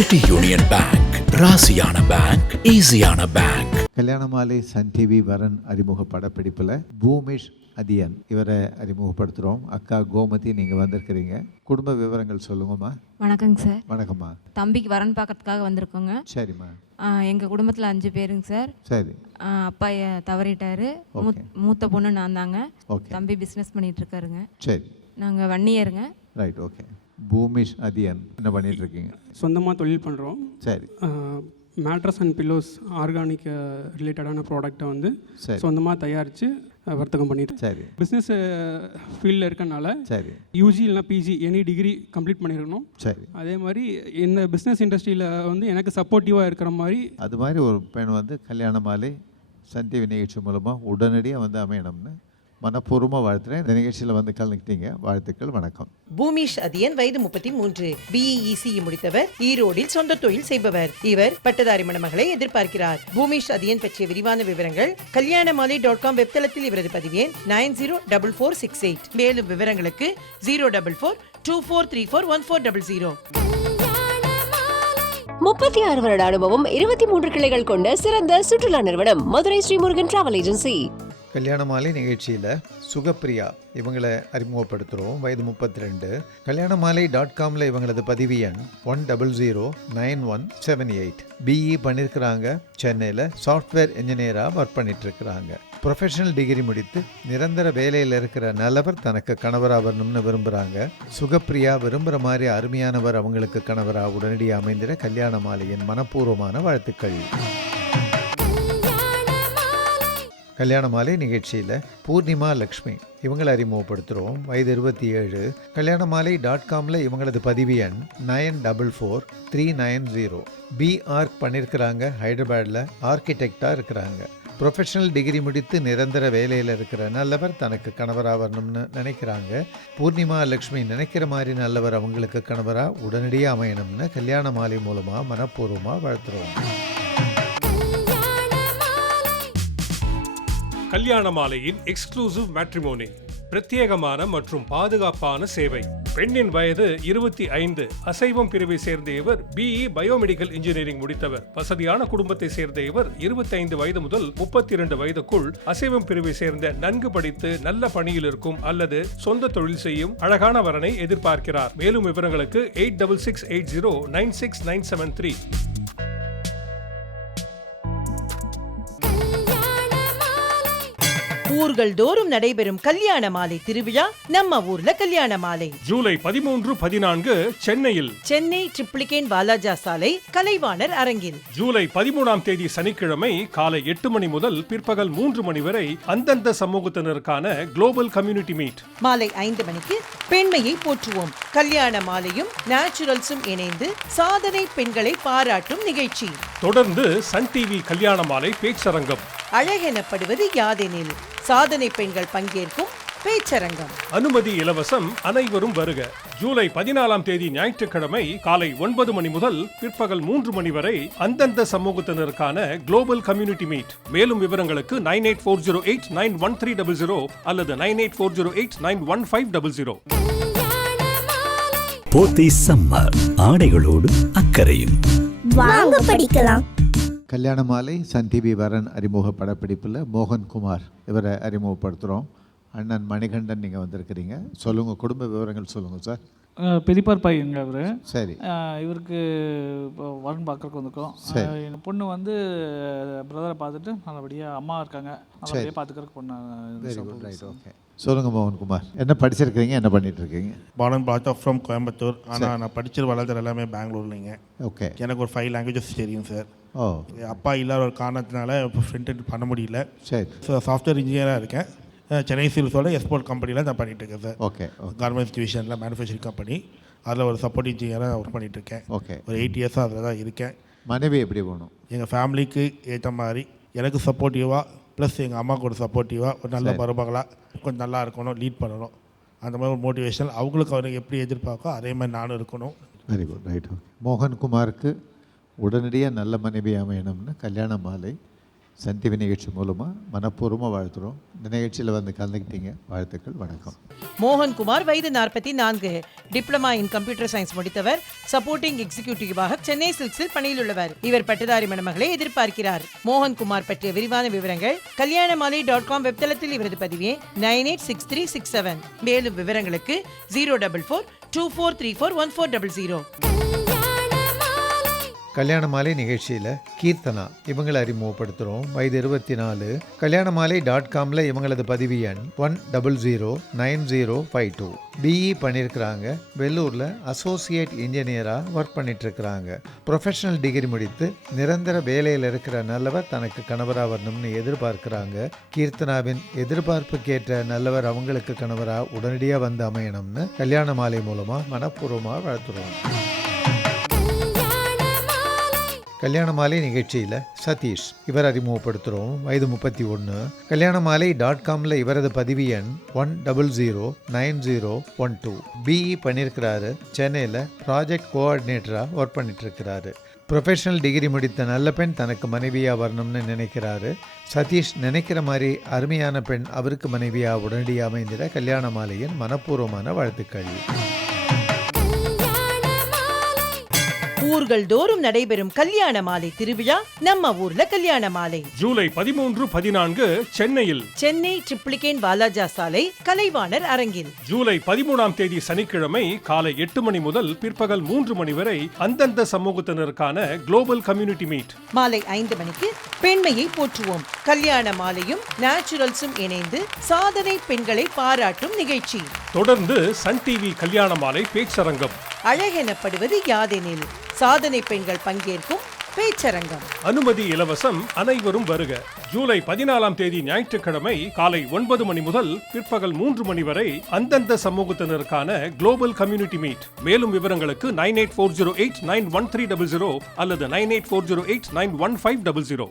City Union Bank ராசியான bank ஈஸியான bank Kalyanamalai Sun TV வரன் அறிமுக படப்பிடிப்பில் பூமிஷ் அதியன் இவரை அறிமுகப்படுத்துகிறோம் அக்கா கோமதி நீங்கள் வந்திருக்கிறீங்க. குடும்ப விவரங்கள் சொல்லுங்கம்மா. வணக்கங்க சார். வணக்கம்மா. தம்பிக்கு வரன் பார்க்கறதுக்காக வந்திருக்கோங்க. சரிம்மா. எங்கள் குடும்பத்தில் அஞ்சு பேருங்க சார். சரி. அப்பா தவறிட்டாரு. மூத்- மூத்த பொண்ணு நான் தாங்க ஓகே. தம்பி பிஸ்னஸ் பண்ணிட்டு இருக்காருங்க. சரி. நாங்கள் ஒன் இயருங்க ரைட் ஓகே பூமிஷ் அதியன் என்ன பண்ணிட்டு இருக்கீங்க சொந்தமாக தொழில் பண்ணுறோம் சரி. மேட்ரஸ் அண்ட் பில்லோஸ் ஆர்கானிக் ரிலேட்டடான ப்ராடக்ட்டை வந்து சரி. சொந்தமாக தயாரித்து வர்த்தகம் பண்ணிட்டு சரி. பிஸ்னஸ் ஃபீல்டில் இருக்கனால சரி. யூஜி இல்லைனா பிஜி எனி டிகிரி கம்ப்ளீட் பண்ணியிருக்கணும் சரி. அதே மாதிரி இந்த பிஸ்னஸ் இண்டஸ்ட்ரியில் வந்து எனக்கு சப்போர்ட்டிவாக இருக்கிற மாதிரி அது மாதிரி ஒரு பெண் வந்து கல்யாண மாலை சன் டிவி நிகழ்ச்சி மூலமாக உடனடியாக வந்து அமையணும்னு மனப்பூர்வமாக வாழ்த்துறேன். இந்த நிகழ்ச்சியில் வந்து கலந்துக்கிட்டீங்க. வாழ்த்துக்கள் வணக்கம். பூமிஷ் அதியன் வயது முப்பத்தி மூன்று. பிஇஇசிஇ முடித்தவர். ஈரோடில் சொந்த தொழில் செய்பவர். இவர் பட்டதாரி மணமகளை எதிர்பார்க்கிறார். பூமிஷ் அதியன் பற்றிய விரிவான விவரங்கள் கல்யாணமாலை டாட் காம் வெப்தளத்தில் இவரது பதிவு எண் nine zero double four six eight. மேலும் விவரங்களுக்கு zero double four two four three four one four double zero. முப்பத்தி ஆறு வருட அனுபவம் இருபத்தி மூன்று கிளைகள் கொண்ட சிறந்த சுற்றுலா நிறுவனம் மதுரை ஸ்ரீமுருகன் டிராவல் ஏஜென்சி கல்யாண மாலை நிகழ்ச்சியில் சுகப்பிரியா இவங்களை அறிமுகப்படுத்துகிறோம் வயது முப்பத்தி ரெண்டு கல்யாண மாலை டாட் காமில் இவங்களது பதிவு எண் one double zero nine one seven eight B பண்ணியிருக்கிறாங்க சென்னையில் சாஃப்ட்வேர் இன்ஜினியராக ஒர்க் பண்ணிகிட்ருக்கிறாங்க ப்ரொஃபஷனல் டிகிரி முடித்து நிரந்தர வேலையில் இருக்கிற நல்லவர் தனக்கு கணவராக வரணும்னு விரும்புகிறாங்க சுகப்பிரியா விரும்புகிற மாதிரி அருமையானவர் அவங்களுக்கு கணவராக உடனடியாக அமைந்திட கல்யாண மாலையின் மனப்பூர்வமான வாழ்த்துக்கள். கல்யாண மாலை நிகழ்ச்சியில் பூர்ணிமா லக்ஷ்மி இவங்களை அறிமுகப்படுத்துகிறோம் வயது இருபத்தி ஏழு. கல்யாண மாலை டாட் காமில் இவங்களது பதிவு எண் nine double four three nine zero. B Arch பண்ணியிருக்கிறாங்க ஹைதராபாடில் ஆர்கிடெக்டாக இருக்கிறாங்க. ப்ரொஃபஷனல் டிகிரி முடித்து நிரந்தர வேலையில் இருக்கிற நல்லவர் தனக்கு கணவராக வரணும்னு நினைக்கிறாங்க. பூர்ணிமா லக்ஷ்மி நினைக்கிற மாதிரி நல்லவர் அவங்களுக்கு கணவராக உடனடியாக அமையணும்னு கல்யாண மாலை மூலமாக மனப்பூர்வமாக வளர்த்துறோம் கல்யாண மாலையின் எக்ஸ்க்ளூசிவ் மேட்ரிமோனி பிரத்யேகமான மற்றும் பாதுகாப்பான சேவை. பெண்ணின் வயது இருபத்தி ஐந்து. அசைவம் பிரிவை சேர்ந்த இவர் பிஇ பயோமெடிக்கல் இன்ஜினியரிங் முடித்தவர். வசதியான குடும்பத்தை சேர்ந்த இவர் இருபத்தைந்து வயது முதல் முப்பத்தி இரண்டு வயதுக்குள் அசைவம் பிரிவை சேர்ந்த நன்கு படித்து நல்ல பணியில் இருக்கும் அல்லது சொந்த தொழில் செய்யும் அழகான வரனை எதிர்பார்க்கிறார். மேலும் விவரங்களுக்கு eight double six eight zero nine six nine seven three. ஊர்கள் தோறும் நடைபெறும் கல்யாண மாலை திருவிழா நம்ம ஊர்ல கல்யாண மாலை. ஜூலை பதிமூன்று பதினான்கு சென்னையில். சென்னை ட்ரிப்ளிகேன் வாலாஜா சாலை கலைவாணர் அரங்கில். ஜூலை பதிமூணாம் தேதி சனிக்கிழமை காலை எட்டு மணி முதல் பிற்பகல் மூன்று மணி வரை அந்தந்த சமூகத்தினருக்கான குளோபல் கம்யூனிட்டி மீட் மாலை ஐந்து மணிக்கு பெண்மையை போற்றுவோம். கல்யாண மாலையும் நேச்சுரல்ஸும் இணைந்து சாதனை பெண்களை பாராட்டும் நிகழ்ச்சி. தொடர்ந்து சன் டிவி கல்யாண மாலை பேச்சரங்கம். அழகெனப்படுவது யாதெனில். சாதனை பெண்கள் பங்கேற்கும் பேச்சரங்கம். அனுமதி இலவசம் அனைவரும் வருக. ஜூலை பதினாலாம் தேதி ஞாயிற்றுக்கிழமை காலை ஒன்பது மணி முதல் பிற்பகல் மூன்று மணி வரை அந்தந்த சமூகத்தினருக்கான குளோபல் கம்யூனிட்டி மீட் மேலும் விவரங்களுக்கு nine eight four zero eight nine one three double zero அல்லது nine eight four zero eight nine one five double zero. Pothys summer. ஆடைகளோடு அக்கறையும். வாங்க படிக்கலாம். கல்யாண மாலை சன் டிவி வரன் அறிமுக படப்பிடிப்பில் மோகன்குமார் இவரை அறிமுகப்படுத்துகிறோம் அண்ணன் மணிகண்டன் நீங்கள் வந்திருக்கிறீங்க. சொல்லுங்கள் குடும்ப விவரங்கள் சொல்லுங்கள் சார். பெரியப்பார் பையங்க அவர். சரி. இவருக்கு இப்போ வரன் பார்க்கறக்கு வந்திருக்கோம். என் பொண்ணு வந்து பிரதரை பார்த்துட்டு நல்லபடியாக அம்மா இருக்காங்க. நல்லபடியாக பார்த்துக்கறக்கு பொண்ணு வெரி குட் ரைட் ஓகே சொல்லுங்கள் மோகன்குமார். என்ன படிச்சிருக்கிறீங்க? என்ன பண்ணிட்டு இருக்கீங்க பாடன் பாத் ஃப்ரம் கோயம்புத்தூர் ஆனால் நான் படிச்சது வளர்ந்தது எல்லாமே பெங்களூர்லிங்க ஓகே எனக்கு ஒரு ஃபைவ் லாங்குவேஜஸ் தெரியும் சார் ஓ அப்பா இல்லாத ஒரு காரணத்தினால இப்போ ஃப்ரெண்ட் பண்ண முடியல. சரி. ஸோ சாஃப்ட்வேர் இன்ஜினியராக இருக்கேன். சென்னை சில்ஸோட எக்ஸ்போர்ட் கம்பெனியில் நான் பண்ணிட்டு இருக்கேன் சார் ஓகே கார்மெண்ட்ஸ் டிவிஷனில் மேனுஃபேக்சரிங் கம்பெனி அதில் ஒரு சப்போர்ட் இன்ஜினியராக ஒர்க் பண்ணிட்டு இருக்கேன் ஓகே ஒரு எயிட் இயர்ஸாக அதில் தான் இருக்கேன். மனைவி எப்படி போகணும்? எங்கள் ஃபேமிலிக்கு ஏற்ற மாதிரி எனக்கு சப்போர்ட்டிவாக ப்ளஸ் எங்கள் அம்மாவுக்கு ஒரு சப்போர்ட்டிவாக ஒரு நல்ல. மருமகளாக கொஞ்சம் நல்லா இருக்கணும் லீட் பண்ணணும். அந்த மாதிரி ஒரு மோட்டிவேஷன் அவங்களுக்கு அவருக்கு எப்படி எதிர்பார்க்கோ அதே மாதிரி நானும் இருக்கணும். வெரி குட் ரைட் மோகன்குமாருக்கு உடனடியாக நல்ல மனைவி அமையணும்னு கல்யாண மாலை. சன் டிவி நிகழ்ச்சி மூலமாக மனப்பூர்வமாக வாழ்த்துறோம். இந்த நிகழ்ச்சியில் வந்து கலந்துக்கிட்டீங்க. வாழ்த்துக்கள் வணக்கம். மோகன்குமார் வயது நாற்பத்தி நான்கு டிப்ளமா இன் கம்ப்யூட்டர் சயின்ஸ் முடித்தவர். சப்போர்ட்டிங் எக்ஸிகியூட்டிவாக சென்னை சில்க்ஸில் பணியில் உள்ளவர் இவர் பட்டதாரி மணமகளை எதிர்பார்க்கிறார். மோகன்குமார் பற்றிய விரிவான விவரங்கள் கல்யாணமாலை டாட் காம் வெப்தளத்தில் இவரது பதிவே nine eight six three six seven. மேலும் விவரங்களுக்கு zero double four two four three four one four double zero. Kalyana Malai நிகழ்ச்சியில் கீர்த்தனா இவங்களை அறிமுகப்படுத்துகிறோம் வயது இருபத்தி நாலு கல்யாண மாலை டாட் காமில் இவங்களது பதிவு எண் one double zero nine zero five two BE பண்ணியிருக்கிறாங்க வெள்ளூரில் அசோசியேட் இன்ஜினியராக ஒர்க் பண்ணிட்டுருக்கிறாங்க. ப்ரொஃபஷனல் டிகிரி முடித்து நிரந்தர வேலையில் இருக்கிற நல்லவர் தனக்கு கணவராக வரணும்னு எதிர்பார்க்குறாங்க. கீர்த்தனாவின் எதிர்பார்ப்புக்கேற்ற நல்லவர் அவங்களுக்கு கணவராக உடனடியாக வந்து அமையணும்னு கல்யாண மாலை மூலமாக மனப்பூர்வமாக வாழ்த்துறோம். கல்யாண மாலை நிகழ்ச்சியில் சதீஷ் இவர் அறிமுகப்படுத்துகிறோம் வயது முப்பத்தி ஒன்று கல்யாண மாலை டாட் காமில் இவரது பதிவு எண் one double zero nine zero one two B பண்ணியிருக்கிறாரு சென்னையில் ப்ராஜெக்ட் கோஆர்டினேட்டராக ஒர்க் பண்ணிட்டுருக்கிறாரு. ப்ரொஃபஷனல் டிகிரி முடித்த நல்ல பெண் தனக்கு மனைவியாக வரணும்னு நினைக்கிறாரு. சதீஷ் நினைக்கிற மாதிரி அருமையான பெண் அவருக்கு மனைவியாக உடனடியாக அமைந்திட கல்யாண மாலையின் மனப்பூர்வமான வாழ்த்துக்கள். ஊர்கள் தோறும் நடைபெறும் கல்யாண மாலை திருவிழா நம்ம ஊர்ல கல்யாண மாலை. ஜூலை பதிமூன்று பதினான்கு சென்னையில். சென்னை ட்ரிப்ளிகேன் வாலாஜா சாலை கலைவாணர் அரங்கில். ஜூலை பதிமூணாம் தேதி சனிக்கிழமை காலை எட்டு மணி முதல் பிற்பகல் மூன்று மணி வரை அந்தந்த சமூகத்தினருக்கான குளோபல் கம்யூனிட்டி மீட் மாலை ஐந்து மணிக்கு பெண்மையை போற்றுவோம். கல்யாண மாலையும் நேச்சுரல்ஸும் இணைந்து சாதனை பெண்களை பாராட்டும் நிகழ்ச்சி. தொடர்ந்து சன் டிவி கல்யாண மாலை பேச்சரங்கம். அழகெனப்படுவது யாதெனில் சாதனை பெண்கள் பங்கேற்கும் பேச்சரங்கம். அனுமதி இலவசம் அனைவரும் வருக. ஜூலை பதினாலாம் தேதி ஞாயிற்றுக்கிழமை காலை ஒன்பது மணி முதல் பிற்பகல் மூன்று மணி வரை அந்தந்த சமூகத்தினருக்கான குளோபல் கம்யூனிட்டி மீட் மேலும் விவரங்களுக்கு nine eight four zero eight nine one three double zero அல்லது nine eight four zero eight nine one five double zero.